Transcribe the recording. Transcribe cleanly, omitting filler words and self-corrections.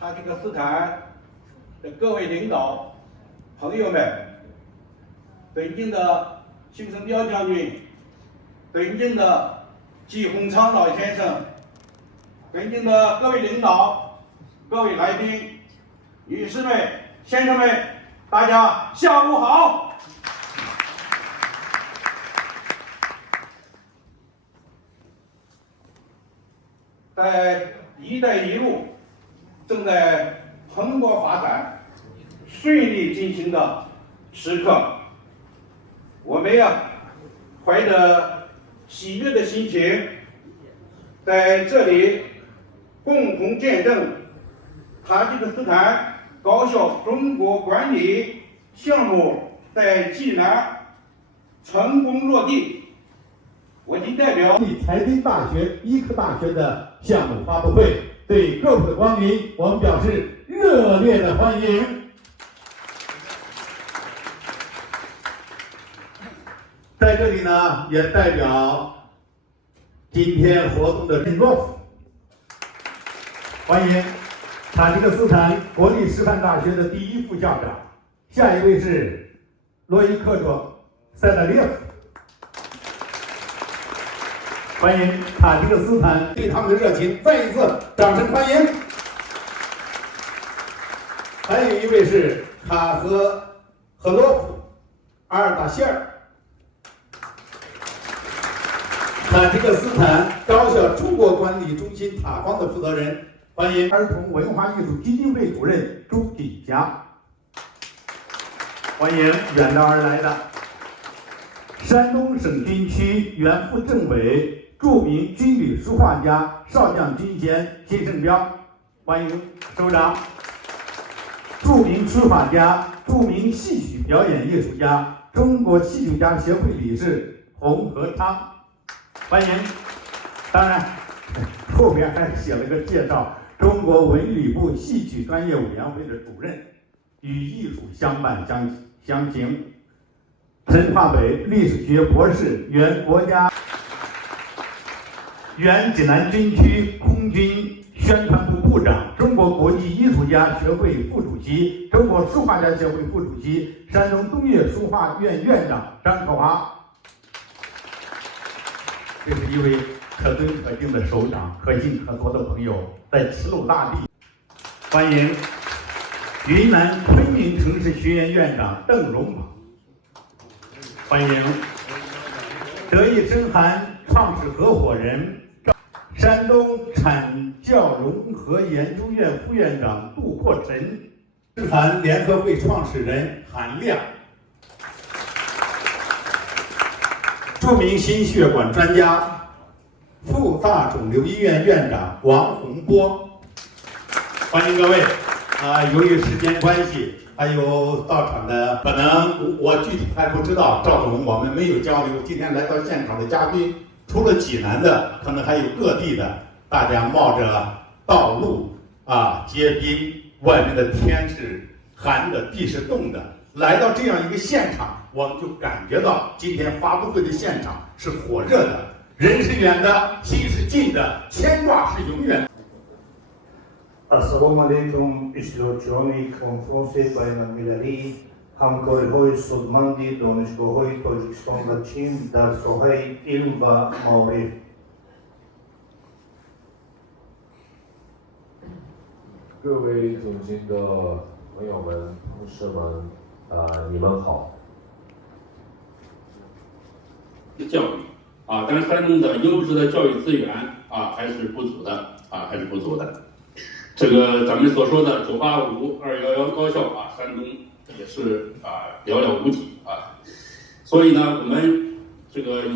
塔吉克斯坦的各位领导、朋友们，尊敬的邢胜彪将军，尊敬的季鸿昌老先生，尊敬的各位领导、各位来宾、女士们、先生们，大家下午好。在“一带一路”正在蓬勃发展、顺利进行的时刻，我们怀着喜悦的心情，在这里共同见证塔吉克斯坦高校中国管理项目在济南成功落地。我谨代表财经大学、医科大学的项目发布会，对各位的光临，我们表示热烈的欢迎。在这里呢，也代表今天活动的洛夫，欢迎塔吉克斯坦国立师范大学的第1副校长。下一位是罗伊克卓塞达列夫。欢迎塔吉克斯坦对他们的热情，再一次掌声欢迎。还有一位是卡赫洛夫阿尔达谢尔，塔吉克斯坦高校中国管理中心塔方的负责人。欢迎儿童文化艺术基金会主任朱锦霞。欢迎远道而来的山东省军区原副政委、著名军旅书画家少将军衔金胜彪，欢迎首长。著名书法家、著名戏曲表演艺术家、中国戏曲家协会理事洪和昌，欢迎。当然，后面还写了个介绍：中国文旅部戏曲专业委员会的主任，与艺术相伴相行。陈化伟，历史学博士，原济南军区空军宣传部部长，中国国际艺术家学会副主席，中国书画家协会副主席，山东东岳书画院院长张可华。这是一位可尊可敬的首长，可敬可多的朋友，在齐鲁大地。欢迎云南昆明城市学院院长邓荣宝。欢迎德意深韩创始合伙人、山东产教融合研究院副院长杜阔臣，深韩联合会创始人韩亮，著名心血管专家、副大肿瘤医院院长王洪波。欢迎各位。由于时间关系，还有到场的，可能我具体还不知道，赵总我们没有交流。今天来到现场的嘉宾，除了济南的，可能还有各地的，大家冒着道路结冰，外面的天是寒的，地是冻的，来到这样一个现场，我们就感觉到今天发布会的现场是火热的，人是远的，心是近的，牵挂是永远的。Assalamu alaikum, ishtirokçioni konferansı baynalmilali hamkariهای سودمندی دانشگاه‌های تاجیکستان و چین در ساحه علم و معارف. 各位总经的朋友们、同事们，你们好。教育当然山东的优质的教育资源还是不足的，这个咱们所说的985、211高校山东也是寥寥无几所以呢，我们这个有